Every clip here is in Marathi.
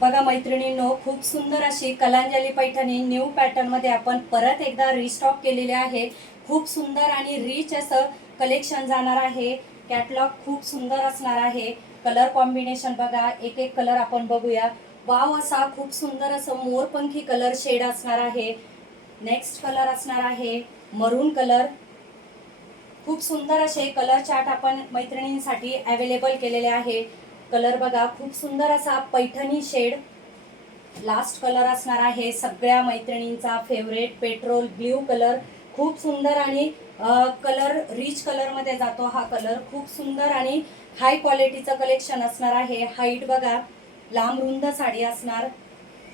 बघा मैत्रिणींनो, खूप सुंदर अशी कलांजली पैठणी न्यू पॅटर्न मध्ये आपण परत एकदा रिस्टॉक केलेले आहे। खूप सुंदर आणि रिच असं कलेक्शन जाणार आहे। कॅटलॉग खूप सुंदर असणार आहे। कलर कॉम्बिनेशन बघा, एक एक कलर आपण बघूया। वाव, असा खूप सुंदर असं मोरपंखी कलर शेड असणार आहे। नेक्स्ट कलर असणार आहे मरून कलर। खूप सुंदर असे कलर चार्ट आपण मैत्रिणींसाठी अवेलेबल केलेले आहे। कलर बघा, खूप सुंदर असा पैठणी शेड। लास्ट कलर असणार आहे सगळ्या मैत्रिणींचा फेवरेट पेट्रोल ब्ल्यू कलर। खूप सुंदर आणि कलर रिच कलर मध्ये जातो हा कलर। खूप सुंदर आणि हाय क्वालिटीचं कलेक्शन असणार आहे। हाईट बघा, लांब रुंद साडी असणार।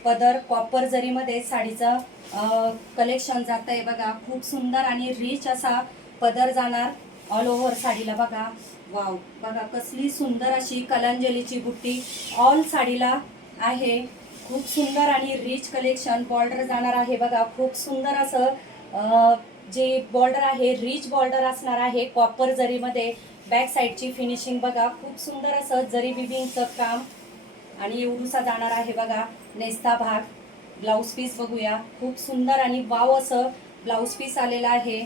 पदर कॉपर जरीमध्ये साडीचं कलेक्शन जात आहे बघा। खूप सुंदर आणि रिच असा पदर जाणार ऑल ओव्हर साडीला बघा। वाव, बघा कसली सुंदर अशी कलांजलीची बुट्टी ऑल साडीला आहे। खूप सुंदर आणि रिच कलेक्शन। बॉर्डर जाणार आहे बघा, खूप सुंदर असं जे बॉर्डर आहे रिच बॉर्डर असणार आहे कॉपर जरीमध्ये। बॅक साईडची फिनिशिंग बघा, खूप सुंदर असं जरी बिबिंगचं काम आणि एवढूसा जाणार आहे बघा नेस्ता भाग। ब्लाऊज पीस बघूया, खूप सुंदर आणि वाव असं ब्लाऊज पीस आलेला आहे।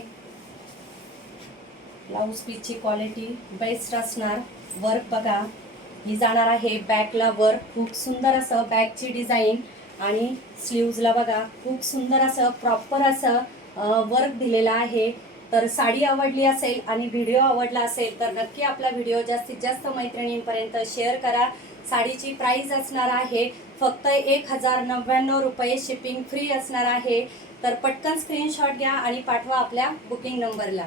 ब्लाऊज पीसची क्वालिटी बेस्ट असणार। वर्क बघा, ही जाणार आहे बॅकला वर्क। खूप सुंदर असं बॅकची डिझाईन आणि स्लीव्जला बघा खूप सुंदर असं प्रॉपर असं वर्क दिलेलं आहे। तर साडी आवडली असेल आणि व्हिडिओ आवडला असेल तर नक्की आपला व्हिडिओ जास्तीत जास्त मैत्रिणींपर्यंत शेअर करा। साडीची प्राइस असणार आहे फक्त 1099 रुपये, शिपिंग फ्री असणार आहे। तर पटकन स्क्रीनशॉट घ्या आणि पाठवा आपल्या बुकिंग नंबरला।